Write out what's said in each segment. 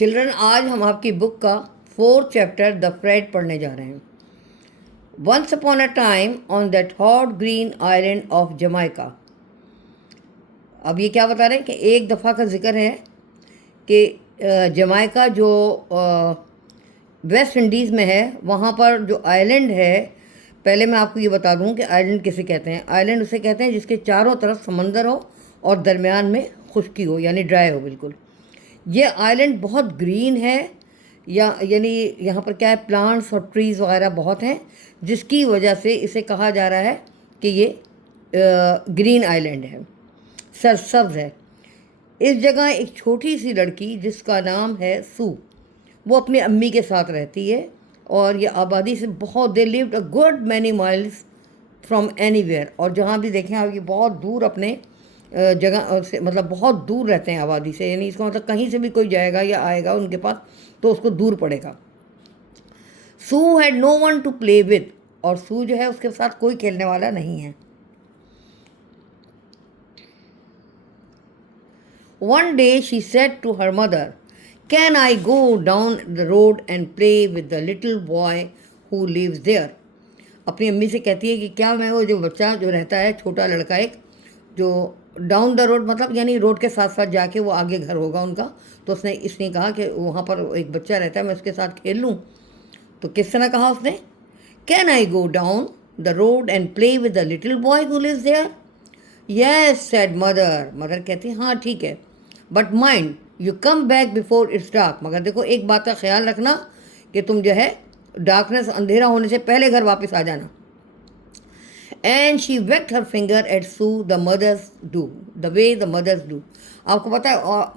Children, आज हम आपकी बुक का 4th चैप्टर द फ्रेड पढ़ने जा रहे हैं। Once upon a time on that hot green island of Jamaica. अब ये क्या बता रहे हैं कि एक दफ़ा का जिक्र है कि जमाइका जो वेस्ट इंडीज़ में है, वहाँ पर जो आइलैंड है, पहले मैं आपको ये बता दूँ कि आइलैंड किसे कहते हैं। आइलैंड उसे कहते हैं जिसके चारों तरफ समंदर हो और दरमियान में खुश्की हो, यानी ड्राई हो बिल्कुल। ये आइलैंड बहुत ग्रीन है, यानी यहाँ पर क्या है, प्लांट्स और ट्रीज़ वगैरह बहुत हैं, जिसकी वजह से इसे कहा जा रहा है कि ये ग्रीन आइलैंड है, सरसब्ज है। इस जगह एक छोटी सी लड़की जिसका नाम है सू, वो अपनी अम्मी के साथ रहती है और ये आबादी से बहुत, they lived a good many miles from anywhere, और जहाँ भी देखें आप ये बहुत दूर अपने जगह से, मतलब बहुत दूर रहते हैं आबादी से, यानी इसका मतलब कहीं से भी कोई जाएगा या आएगा उनके पास तो उसको दूर पड़ेगा। Sue had no one to play with, और सू जो है उसके साथ कोई खेलने वाला नहीं है। One day she said to her mother, can I go down the road and play with the little boy who lives there. अपनी अम्मी से कहती है कि क्या मैं वो जो बच्चा जो रहता है, छोटा लड़का एक, जो डाउन द रोड मतलब यानी रोड के साथ साथ जाके वो आगे घर होगा उनका, तो इसने कहा कि वहाँ पर एक बच्चा रहता है, मैं उसके साथ खेल लूँ। तो किस तरह कहा उसने, can I go down the road and play with the little boy who lives there. Yes said mother, mother कहती हाँ ठीक है, but mind you come back before it's dark, मगर देखो एक बात का ख्याल रखना कि तुम जो है डार्कनेस, अंधेरा होने से पहले घर वापस आ जाना। And she wagged her finger at Sue the mothers do, the way the mothers do. आपको पता है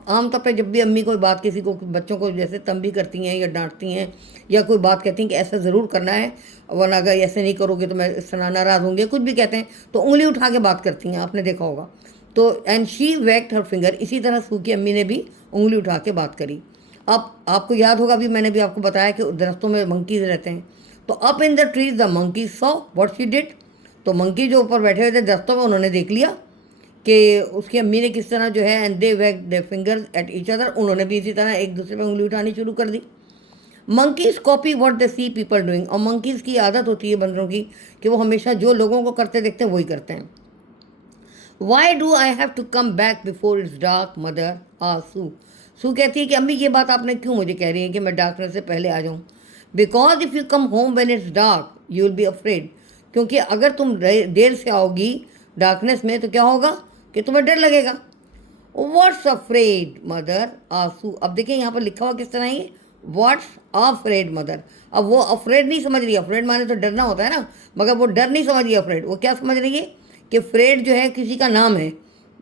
आमतौर पर जब भी अम्मी कोई बात किसी को, बच्चों को जैसे तंबी करती हैं या डांटती हैं या कोई बात कहती हैं कि ऐसा ज़रूर करना है, वरना अगर ऐसे नहीं करोगे तो मैं इस तरह नाराज़ होंगे, कुछ भी कहते हैं तो उंगली उठा के बात करती हैं, आपने देखा होगा। तो and she wagged her finger, इसी तरह सू की अम्मी ने भी उंगली उठा के बात करी। अब आपको याद होगा, अभी मैंने भी आपको बताया कि दरख्तों में मंकीज़ रहते हैं, तो up in the trees the monkeys saw what she did. तो मंकी जो ऊपर बैठे हुए थे दरख्तों में, उन्होंने देख लिया कि उसकी अम्मी ने किस तरह जो है, and they wagged their fingers at each other, उन्होंने भी इसी तरह एक दूसरे पर उंगली उठानी शुरू कर दी। Monkeys copy what they see people doing, और मंकीज़ की आदत होती है बंदरों की कि वो हमेशा जो लोगों को करते देखते हैं वही करते हैं। Why do I have to come back before it's dark mother ah Sue. Sue कहती है कि अम्मी ये बात आपने क्यों मुझे कह रही है कि मैं डार्कनेस से पहले आ जाऊँ। Because if you come home when it's dark you will be afraid, क्योंकि अगर तुम देर से आओगी डार्कनेस में तो क्या होगा कि तुम्हें डर लगेगा। व्हाट्स अफ्रेड मदर आंसू, अब देखिए यहाँ पर लिखा हुआ किस तरह है, व्हाट्स अफ्रेड मदर। अब वो अफ्रेड नहीं समझ रही, अफ्रेड माने तो डरना होता है ना, मगर वो डर नहीं समझ रही अफ्रेड, वो क्या समझ रही है कि फ्रेड जो है किसी का नाम है।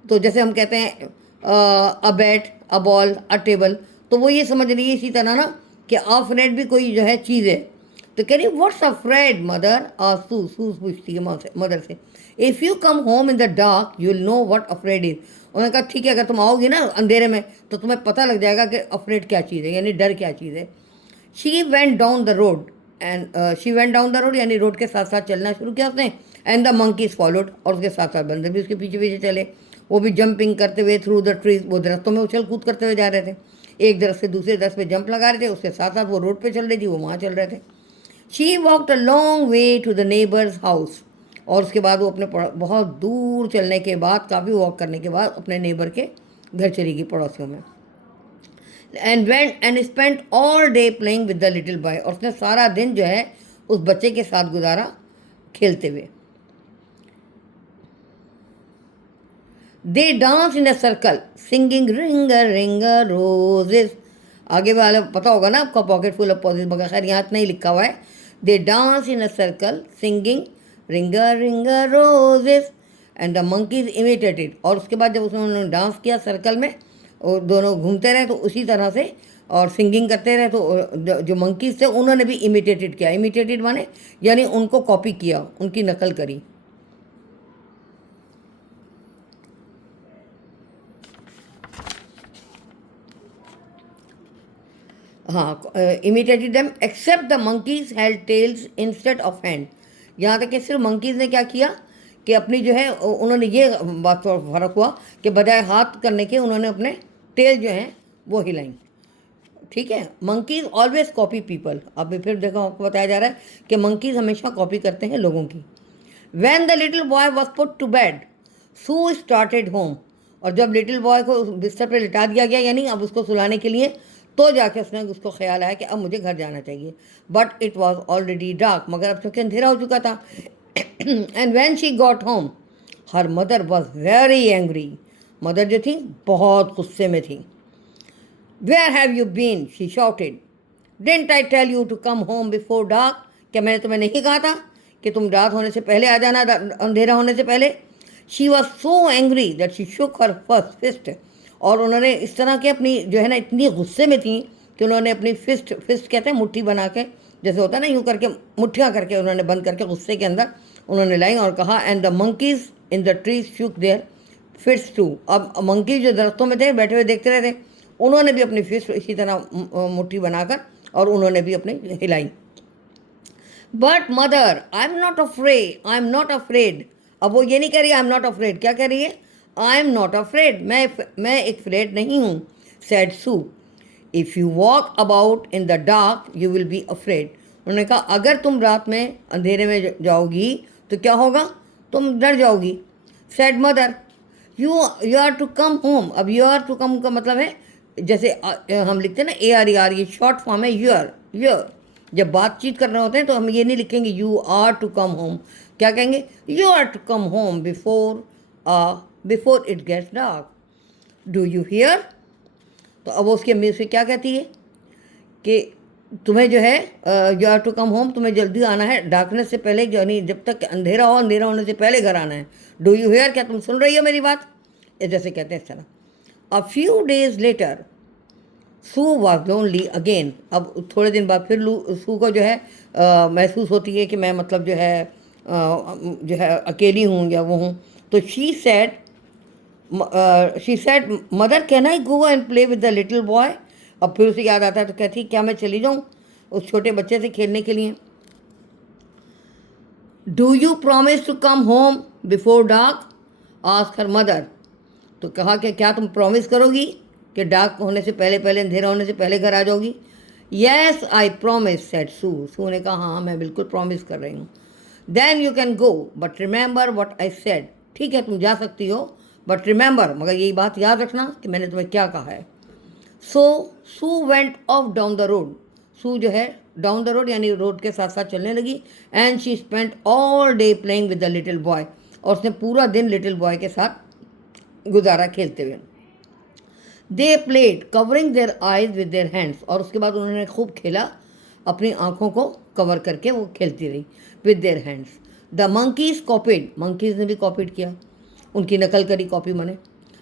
तो जैसे हम कहते हैं a bat, a ball, a table, तो वो ये समझ रही है इसी तरह ना कि अफ्रेड भी कोई जो है चीज़ है। तो कह रही व्हाट्स अफ्रेड मदर आंसू, सू पूछती है मदर से, if you come home in the dark you will know what afraid is. उन्होंने कहा ठीक है, अगर तुम आओगी ना अंधेरे में तो तुम्हें पता लग जाएगा कि अफ्रेड क्या चीज़ है, यानी डर क्या चीज़ है। She went down the road and she went down the road, यानी रोड के साथ साथ चलना शुरू किया उसने। एंड द मंकीज फॉलोड, और उसके साथ साथ बंदर भी उसके पीछे पीछे चले, वो भी जंपिंग करते हुए थ्रू द ट्रीज, वो दरख्तों में उछल कूद करते हुए जा रहे थे, एक दरख्त से दूसरे दरख्त पे जंप लगा रहे थे, उसके साथ साथ वो रोड पे चल रही थी, वो वहाँ चल रहे थे। She walked a long way to the neighbour's house, और उसके बाद वो अपने बहुत दूर चलने के बाद, काफ़ी वॉक करने के बाद अपने नेबर के घर चली गई, पड़ोसियों में। And went and spent all day playing with the little boy, और उसने सारा दिन जो है उस बच्चे के साथ गुजारा खेलते हुए। They dance in a circle singing ring a ring a roses, आगे वाला पता होगा ना आपका, पॉकेट फुल ऑफ पॉजेस, मगर खैर यहाँ नहीं लिखा हुआ है। They dance in a circle singing ring a ring a roses and the monkeys imitated, और उसके बाद जब उन्होंने डांस किया सर्कल में, और दोनों घूमते रहे तो उसी तरह से और सिंगिंग करते रहे, तो जो मंकीज थे उन्होंने भी इमिटेटेड किया। इमिटेटेड माने यानी उनको कॉपी किया, उनकी नकल करी। हाँ, imitated them except the monkeys had tails instead of hand, यहाँ तक कि सिर्फ मंकीज़ ने क्या किया कि अपनी जो है उन्होंने ये बात पर फर्क हुआ कि बजाय हाथ करने के उन्होंने अपने टेल जो हैं वो हिलाई। ठीक है, मंकीज ऑलवेज कॉपी पीपल। अब फिर देखो आपको बताया जा रहा है कि मंकीज हमेशा कॉपी करते हैं लोगों की। When the little boy was put to bed, Sue started home। और जब लिटिल बॉय को बिस्तर पर लिटा दिया गया, यानी अब उसको सुलाने के लिए, तो जाके उसको ख्याल आया कि अब मुझे घर जाना चाहिए। But it was already dark, मगर अब चूँकि अंधेरा हो चुका था। And when she got home, her mother was very angry. Mother जो थी बहुत गुस्से में थी। Where have you been, she shouted. Didn't I tell you to come home before dark, क्या मैंने तुम्हें नहीं कहा था कि तुम रात होने से पहले आ जाना, अंधेरा होने से पहले। She was so angry that she shook her first fist. और उन्होंने इस तरह के अपनी जो है ना, इतनी गुस्से में थी कि उन्होंने अपनी फिस्ट कहते हैं मुट्ठी बना के, जैसे होता है ना, यूँ करके मुट्ठियाँ करके उन्होंने बंद करके गुस्से के अंदर उन्होंने लाई और कहा, and the monkeys in the trees shook their fist too. अब मंकीज जो दरख्तों में थे बैठे हुए देखते रहे थे, उन्होंने भी अपनी फिस्ट इसी तरह मुट्ठी बनाकर और उन्होंने भी अपनी हिलाई। But mother, I am not afraid, I am not afraid. अब वो ये नहीं कह रही आई एम नॉट अफ्रेड, क्या कह रही है? आई एम नॉट अफ्रेड, मैं एक फ्रेड नहीं हूँ। Said Sue, if you walk about in the dark you will be afraid. उन्होंने कहा अगर तुम रात में अंधेरे में जाओगी तो क्या होगा, तुम डर जाओगी। Said mother, you are to come home. अब यू आर टू कम का मतलब है, जैसे हम लिखते हैं ना ARER, ये शॉर्ट फॉर्म है यूर। जब बातचीत कर रहे होते हैं तो हम ये नहीं लिखेंगे you are to come home, क्या कहेंगे, you are to come home before it gets dark. Do you hear. तो अब उसके मुँह से क्या कहती है कि तुम्हें जो है you are to come home, तुम्हें जल्दी आना है डार्कनेस से पहले, यानी जब तक अंधेरा हो, अंधेरा होने से पहले घर आना है। डू यू हियर, क्या तुम सुन रही हो मेरी बात, जैसे कहते हैं इस तरह। A few days later Sue was lonely again. अब थोड़े दिन बाद फिर सू को जो है महसूस होती है कि मैं मतलब जो है अकेली हूँ या वो हूँ। तो she said mother, can I go and play with the little boy. अब फिर उसे याद आता है तो कहती क्या मैं चली जाऊँ उस छोटे बच्चे से खेलने के लिए। Do you promise to come home before dark, ask her mother. तो कहा कि क्या तुम प्रॉमिस करोगी कि डार्क होने से पहले, अंधेरा होने से पहले घर आ जाओगी। Yes I promise, said Sue ने कहा हाँ मैं बिल्कुल प्रॉमिस कर रही हूँ। Then you can go but remember what I said. ठीक है तुम जा सकती हो, बट रिमेंबर, मगर यही बात याद रखना कि मैंने तुम्हें क्या कहा है। Sue went off down the road. Sue जो है डाउन द रोड यानी रोड के साथ साथ चलने लगी। And she spent all day playing with the little boy. और उसने पूरा दिन लिटिल बॉय के साथ गुजारा खेलते हुए। They played covering there eyes with their hands. और उसके बाद उन्होंने खूब खेला, अपनी आँखों को कवर करके वो खेलती रही with their hands. The monkeys copied, monkeys ने भी कॉपीड किया, उनकी नकल करी, कॉपी माने।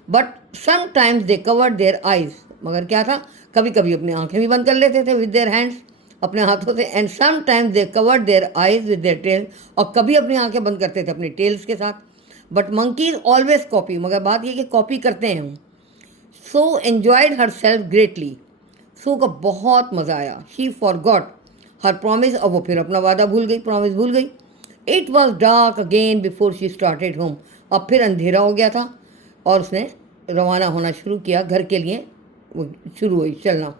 But sometimes they covered their eyes, मगर क्या था, कभी कभी अपनी आँखें भी बंद कर लेते थे विद देयर हैंड्स, अपने हाथों से। And sometimes they covered their eyes with their tail, और कभी अपनी आँखें बंद करते थे अपनी टेल्स के साथ। बट मंकीज ऑलवेज कॉपी, मगर बात ये कि कॉपी करते हैं हम। सो एन्जॉयड हर सेल्फ ग्रेटली, सो का बहुत मज़ा आया। शी फॉरगॉट हर प्रॉमिस, और वो फिर अपना वादा भूल गई, प्रॉमिस भूल गई। It was dark again before she started home. अब फिर अंधेरा हो गया था और उसने रवाना होना शुरू किया घर के लिए, वो शुरू हुई चलना,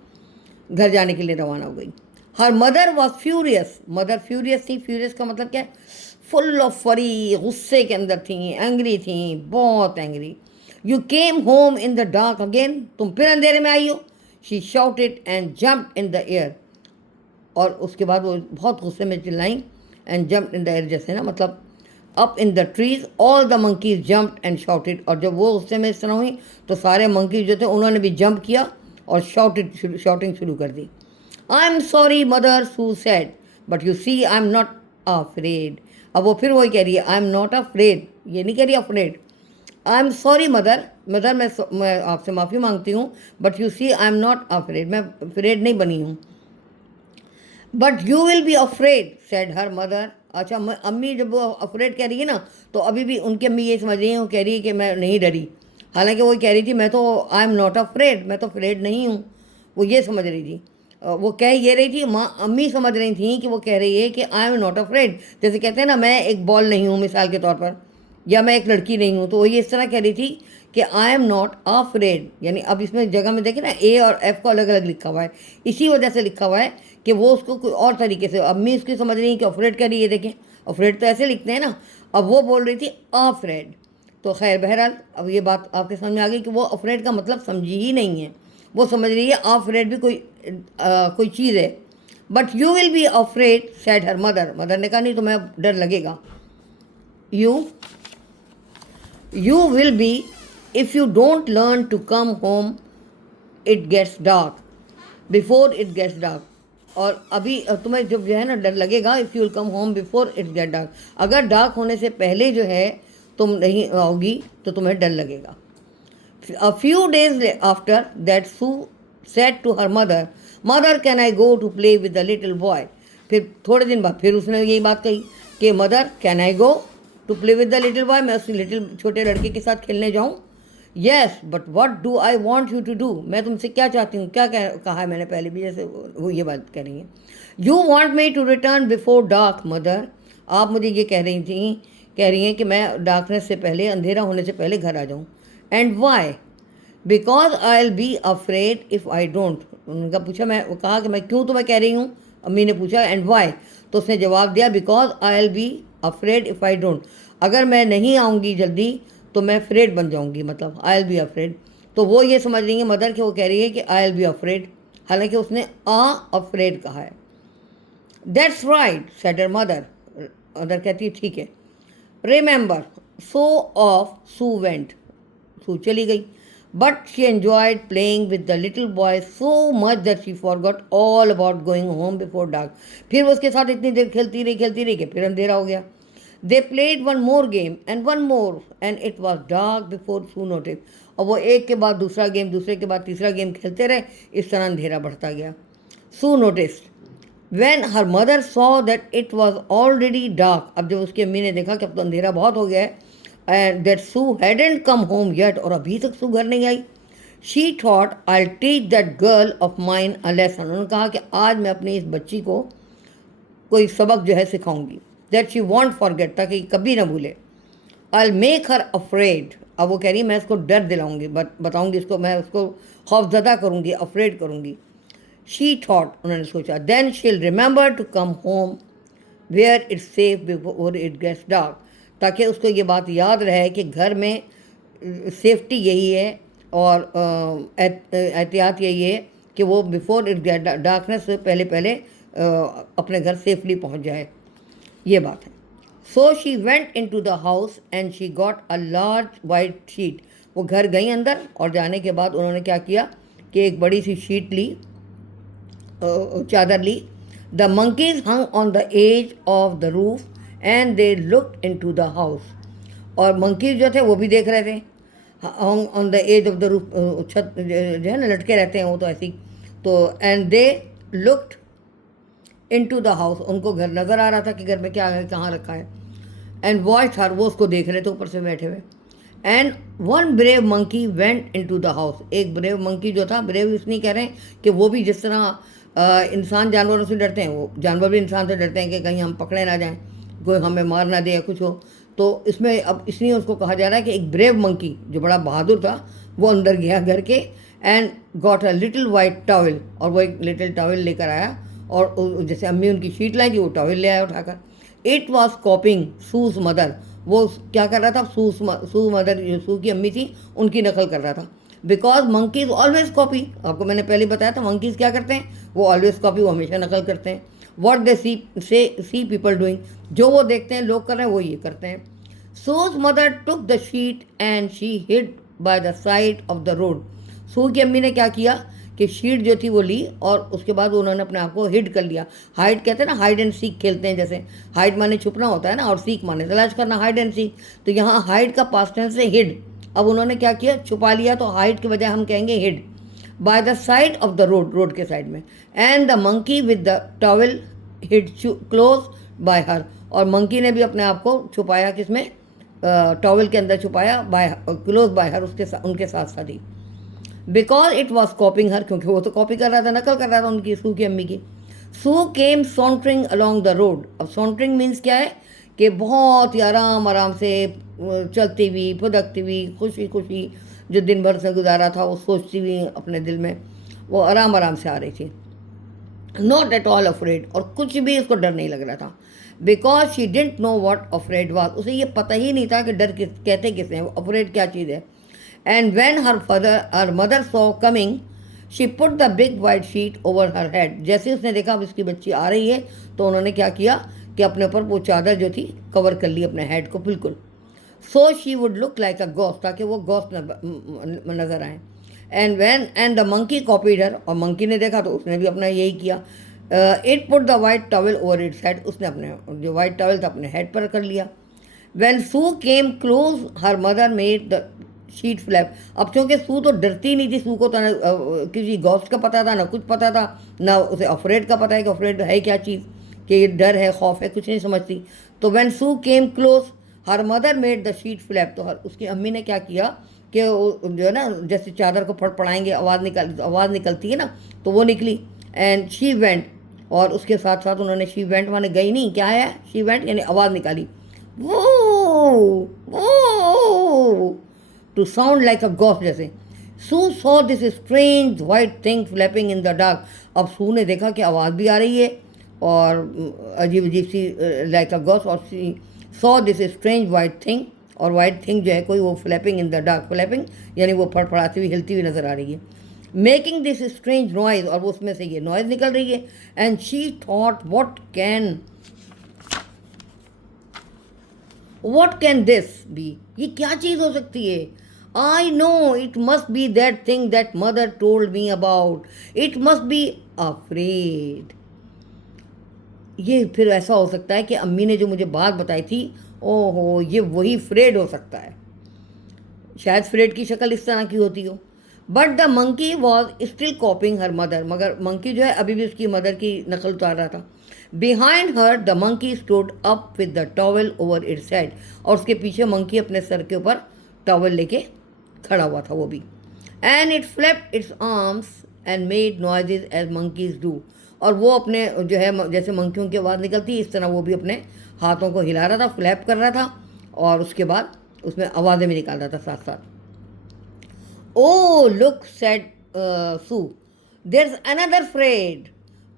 घर जाने के लिए रवाना हो गई। हर mother was furious, mother furious थी। फ्यूरियस का मतलब क्या है, फुल ऑफ फरी, गुस्से के अंदर थी, एंग्री थी, बहुत angry. You came home in the dark again, तुम फिर अंधेरे में आई हो। She shouted and jumped in the air, और उसके बाद वो बहुत गुस्से में चिल्लाई। And jumped in the air जैसे ना, मतलब up in the trees all the monkeys jumped and shouted. और जब वो गुस्से में इस तरह हुई तो सारे मंकीज जो थे उन्होंने भी जंप किया और शाउटिंग शुरू कर दी। I am sorry mother, Sue said, but you see I am not afraid. अब वो फिर वही कह रही है, आई एम नॉट अफ्रेड, ये नहीं कह रही afraid. I am sorry mother, मैं आपसे माफ़ी मांगती हूँ, but you see I am not afraid, मैं अफ्रेड नहीं बनी हूँ। But you will be afraid, said her mother. अच्छा, अम्मी जब वो अफ्रेड कह रही है ना, तो अभी भी उनकी अम्मी ये समझ रही है, वो कह रही है कि मैं नहीं डरी, हालांकि वो कह रही थी मैं तो आई एम नॉट अफ्रेड, मैं तो अफ्रेड नहीं हूँ, वो ये समझ रही थी। वो कह ये रही थी, माँ अम्मी समझ रही थी कि वो कह रही है कि आई एम नॉट अफ्रेड, जैसे कहते हैं ना मैं एक बॉल नहीं हूँ मिसाल के तौर पर, या मैं एक लड़की नहीं हूँ, तो वो ये इस तरह कह रही थी कि आई एम नॉट अफ्रेड, यानी अब इसमें जगह में देखें ना ए और एफ को अलग अलग लिखा हुआ है, इसी वजह से लिखा हुआ है कि वो उसको कोई और तरीके से, अब मैं इसकी समझ रही हूँ कि अफ्रेड कह रही है, देखें अफ्रेड तो ऐसे लिखते हैं ना, अब वो बोल रही थी अफ्रेड। तो खैर बहरहाल अब ये बात आपके समझ में आ गई कि वो अफ्रेड का मतलब समझी ही नहीं है, वो समझ रही है अफ्रेड भी कोई चीज़ है। But you will be afraid said her mother, mother ने कहा नहीं तुम्हें डर लगेगा। You will be if you don't learn to come home it gets dark, before it gets dark. और अभी तुम्हें जब जो है ना डर लगेगा, if you will come home before it get dark, अगर डार्क होने से पहले जो है तुम नहीं आओगी तो तुम्हें डर लगेगा। A few days after that, Sue said to her mother, "Mother, can I go to play with the little boy?" फिर थोड़े दिन बाद फिर उसने यही बात कही कि mother can I go to play with the little boy, मैं उस लिटिल छोटे लड़के के साथ खेलने जाऊँ। Yes but what do I want you to do, मैं तुमसे क्या चाहती हूँ, क्या कहा है मैंने पहले भी, जैसे वो ये बात कह रही है। You want me to return before dark mother, आप मुझे ये कह रही हैं कि मैं डार्कनेस से पहले, अंधेरा होने से पहले घर आ जाऊँ। And why, because I will be afraid if I don't, उनका पूछा, मैं कहा कि मैं क्यों तुम्हें कह रही हूँ, अम्मी ने पूछा एंड वाई, तो उसने जवाब दिया because I will be afraid if I don't, अगर मैं नहीं आऊँगी जल्दी तो मैं अफ्रेड बन जाऊँगी, मतलब आई विल बी अफ्रेड। तो वो ये समझ रही है मदर कि वो कह रही है कि आई विल बी अफ्रेड, हालांकि उसने अफ्रेड कहा है। That's right said her mother, mother कहती है ठीक है। Remember so off Sue went, Sue चली गई, but she enjoyed playing with the little boy so much that she forgot all about going home before dark, फिर वो उसके साथ इतनी देर खेलती रही कि फिर अंधेरा हो गया। They played one more game and one more and it was dark before Sue notice, और वो एक के बाद दूसरा गेम, दूसरे के बाद तीसरा गेम खेलते रहे, इस तरह अंधेरा बढ़ता गया। सू notice When her mother saw that it was already dark, अब जब उसकी अम्मी ने देखा कि अब तो अंधेरा बहुत हो गया है, and that Sue hadn't come home yet, और अभी तक सू घर नहीं आई, she thought I'll teach that girl of mine a lesson, उन्होंने कहा कि आज मैं अपनी इस बच्ची को कोई सबक जो है सिखाऊंगी, that she won't forget, ताकि कभी ना भूले। I'll make her afraid, अब वो कह रही मैं इसको डर दिलाऊंगी, बताऊंगी इसको, मैं उसको खौफजदा करूंगी, अफ्रेड करूंगी। She thought, उन्होंने सोचा, then she'll remember to come home where it's safe before it gets dark, ताकि उसको ये बात याद रहे कि घर में सेफ्टी यही है और एहतियात यही है कि वो बिफोर इट गेट डार्कनेस से पहले अपने घर सेफली पहुंच जाए, ये बात है। So she went in to the house and she got a large white sheet, वो घर गई अंदर और जाने के बाद उन्होंने क्या किया कि एक बड़ी सी शीट ली, चादर ली। The monkeys hung on the edge of the roof and they looked in to the house, और मंकीज जो थे वो भी देख रहे थे, hung on the edge of the roof, छत जो है ना लटके रहते हैं वो तो ऐसे ही, तो and they looked in to the house, उनको घर नज़र आ रहा था कि घर में क्या है, कहाँ रखा है। एंड वॉच हर, वो उसको देख रहे थे ऊपर से बैठे हुए। And one brave monkey went in to the house, एक ब्रेव मंकी जो था, ब्रेव इसलिए कह रहे हैं कि वो भी जिस तरह इंसान जानवरों से डरते हैं, वो जानवर भी इंसान से डरते हैं कि कहीं हम पकड़े ना जाएं, कोई हमें मार ना दे या कुछ हो, तो इसमें अब इसलिए उसको कहा जा रहा है कि एक ब्रेव मंकी जो बड़ा बहादुर था वो अंदर गया घर के, and got a little white towel, और वो एक लिटिल टॉवल लेकर आया, और जैसे अम्मी उनकी शीट लाई थी वो टॉवल ले आया उठाकर। इट वॉज कॉपिंग सूज मदर, वो क्या कर रहा था, सू मदर, सू की अम्मी थी, उनकी नकल कर रहा था। बिकॉज मंकीज ऑलवेज कॉपी, आपको मैंने पहले बताया था मंकीज क्या करते हैं, वो ऑलवेज कॉपी, वो हमेशा नकल करते हैं। What they see people doing, जो वो देखते हैं लोग कर रहे हैं वो ये करते हैं। Sue's mother took the sheet and she hid by the side of the road, Sue की अम्मी ने क्या किया कि शीट जो थी वो ली और उसके बाद उन्होंने अपने आप को हिड कर लिया। हाइड कहते हैं ना, हाइड एंड सीक खेलते हैं, जैसे हाइड माने छुपना होता है ना, और सीक माने तलाश करना, हाइड एंड सीक, तो यहाँ हाइड का पास्ट टेंस से हिड, अब उन्होंने क्या किया, छुपा लिया, तो हाइड की बजाय हम कहेंगे hid. By the side of the road, road के साइड में। And the monkey with the towel hid close by her, और मंकी ने भी अपने आप को छुपाया किसमें, टॉवल के अंदर छुपाया, बाय क्लोज बाय हर, उनके साथ साथ ही। बिकॉज इट वॉज कॉपिंग हर, क्योंकि वो तो कॉपी कर रहा था, नकल कर रहा था उनकी, सू की अम्मी की। सू केम सॉन्टरिंग अलॉन्ग द रोड, अब सॉन्टरिंग मीन्स क्या है कि बहुत ही आराम आराम से चलती हुई, फुदकती हुई, खुशी खुशी जो दिन भर से गुजारा था वो सोचती हुई अपने दिल में, वो आराम आराम से आ रही थी। नॉट एट ऑल अफ्रेड, और कुछ भी उसको डर नहीं लग रहा था। Because she didn't know what afraid was, उसे ये पता ही नहीं था कि डर किस कहते किसे हैं, अफ्रेड क्या चीज़ है। And when her mother saw coming she put the big white sheet over her head, जैसे उसने देखा अब इसकी बच्ची आ रही है तो उन्होंने क्या किया कि अपने ऊपर वो चादर जो थी कवर कर ली अपने हेड को बिल्कुल। So she would look like a ghost, ताकि वो गॉस्ट नजर आए। एंड द मंकी कॉपीड हर, और मंकी ने देखा तो उसने भी अपना यही किया। It put the white towel over its head, उसने अपने जो वाइट टॉवल था अपने हेड पर कर लिया। When Sue came close her mother made the sheet flap, अब चूँकि सू तो डरती नहीं थी, सू को तो ना किसी गॉस्ट का पता था ना कुछ पता था, ना उसे अफ्रेड का पता है कि अफ्रेड है क्या चीज़, कि ये डर है खौफ है, कुछ नहीं समझती। तो when Sue came close her mother made the sheet flap, तो उसकी अम्मी ने क्या किया कि जो है ना जैसे चादर को फड़फड़ाएंगे आवाज़ निकलती है ना, तो वो निकली। एंड शी वेंट, और उसके साथ साथ उन्होंने शी वेंट माने गई नहीं, क्या है शी वेंट यानी आवाज़ निकाली, वो to sound like a ghost जैसे। Sue saw this strange white thing flapping in the dark, अब सू ने देखा कि आवाज़ भी आ रही है और अजीब अजीब सी लाइक अ गॉस्ट, और she saw this strange white thing, और वाइट थिंग जो है कोई वो flapping in the dark, flapping यानी वो फड़फड़ाती हुई हिलती हुई नज़र आ रही है, मेकिंग दिस स्ट्रेंज नॉइज, और वो उसमें से ये नॉइज़ निकल रही है। And she thought what can this be, ये क्या चीज़ हो सकती है। I know it must be that thing that mother told me about, it must be afraid, ये फिर ऐसा हो सकता है कि अम्मी ने जो मुझे बात बताई थी, ओहो ये वही फ्रेड हो सकता है, शायद फ्रेड की शक्ल इस तरह की होती हो। But the monkey was still कॉपिंग her mother, मगर मंकी जो है अभी भी उसकी मदर की नकल उतार रहा था। Behind her the monkey stood up with the towel over its head, और उसके पीछे मंकी अपने सर के ऊपर टॉवल लेके खड़ा हुआ था वो भी। And it flapped its arms and made noises as monkeys do, और वो अपने जो है जैसे मंकियों की आवाज़ निकलती है इस तरह वो भी अपने हाथों को हिला रहा था, फ्लैप कर रहा था, और उसके बाद उसमें आवाज़ें भी निकाल रहा था साथ साथ। Oh look said Sue, there another fraid,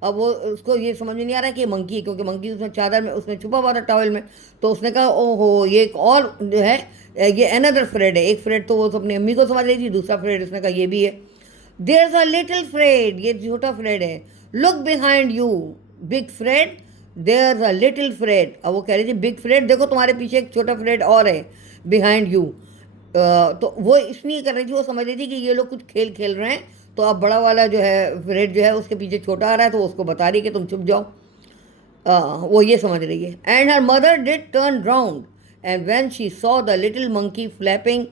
अब वो उसको ये समझ में नहीं आ रहा कि ये मंकी है, क्योंकि मंकी उसमें चादर में उसमें छुपा हुआ था टॉवल में, तो उसने कहा ओहो ये एक और जो है ये अनदर फ्रेड है, एक फ्रेड तो वो अपनी अम्मी को समझ रही थी, दूसरा फ्रेड उसने कहा ये भी है। There is a little fraid, ये छोटा फ्रेड है। Look behind you big fraid, there is a little fraid, अब वो कह रही थी बिग फ्रेड देखो तुम्हारे पीछे एक छोटा फ्रेड और है बिहाइंड यू। तो वो इसलिए कर रही थी, वो समझ रही थी कि ये लोग कुछ खेल खेल रहे हैं, तो अब बड़ा वाला जो है फ्रेड जो है उसके पीछे छोटा आ रहा है, तो उसको बता रही है कि तुम छुप जाओ, वो ये समझ रही है। And her mother did turn round and when she saw the little monkey flapping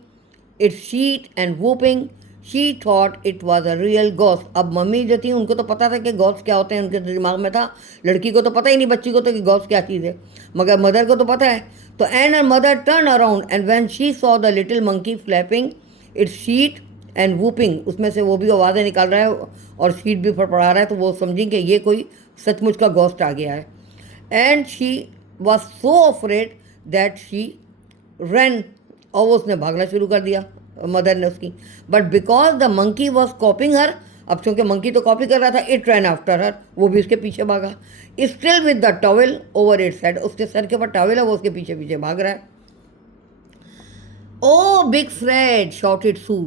it's sheet and whooping she thought it was a real ghost, अब मम्मी जो थी उनको तो पता था कि गॉस्ट क्या होते हैं, उनके दिमाग में था, लड़की को तो पता ही नहीं, बच्ची को तो कि गॉस्ट क्या चीज़ है, मगर मदर को तो पता है। तो and her mother turn around and when she saw the little monkey flapping it's sheet and whooping, उसमें से वो भी आवाज़ें निकाल रहा है और शीट भी फड़फड़ा रहा है, तो वो समझी कि ये कोई सचमुच का गॉस्ट आ गया है। And she was so afraid that she run, और वो उसने भागना शुरू कर दिया मदर ने उसकी। But because the monkey was copying her, अब चूंकि मंकी तो कॉपी कर रहा था, इट रन आफ्टर हर, वो भी उसके पीछे भागा। Still with the towel over its head, उसके सर के ऊपर टॉवल है, वो उसके पीछे पीछे भाग रहा है। Oh big fraid shouted Sue,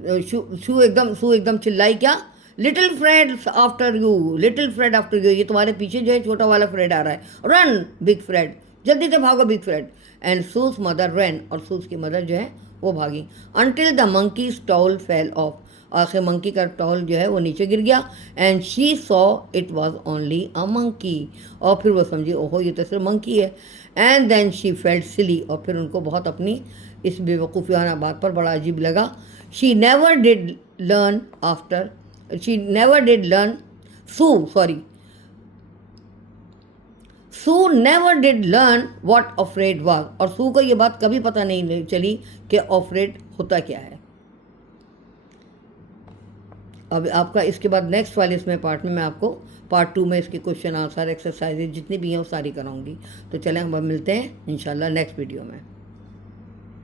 Sue एकदम चिल्लाई, क्या little fraid after you, little fraid after you, ये तुम्हारे पीछे जो है छोटा वाला फ्रेड आ रहा है, रन बिग फ्रेड, जल्दी से भागो बिग फ्रेड। एंड सूस मदर रैन, और सूस की मदर जो है वो भागी। Until the monkey's towel fell off, आखिर मंकी का टॉवल जो है वो नीचे गिर गया। And she saw it was only a monkey, और फिर वो समझी ओहो ये तो सिर्फ मंकी है। एंड देन शी फेल्ट सिली, और फिर उनको बहुत अपनी इस बेवकूफ़ियाना बात पर बड़ा अजीब लगा। She never did learn after, she never did learn, Sue never did learn what afraid was, और सू को ये बात कभी पता नहीं चली कि अफ्रेड होता क्या है। अब आपका इसके बाद नेक्स्ट वाले इसमें पार्ट में मैं आपको पार्ट 2 में इसके क्वेश्चन आंसर एक्सरसाइजेज जितनी भी हैं वो सारी कराऊंगी। तो चलें हम अब मिलते हैं इंशाल्लाह नेक्स्ट वीडियो में।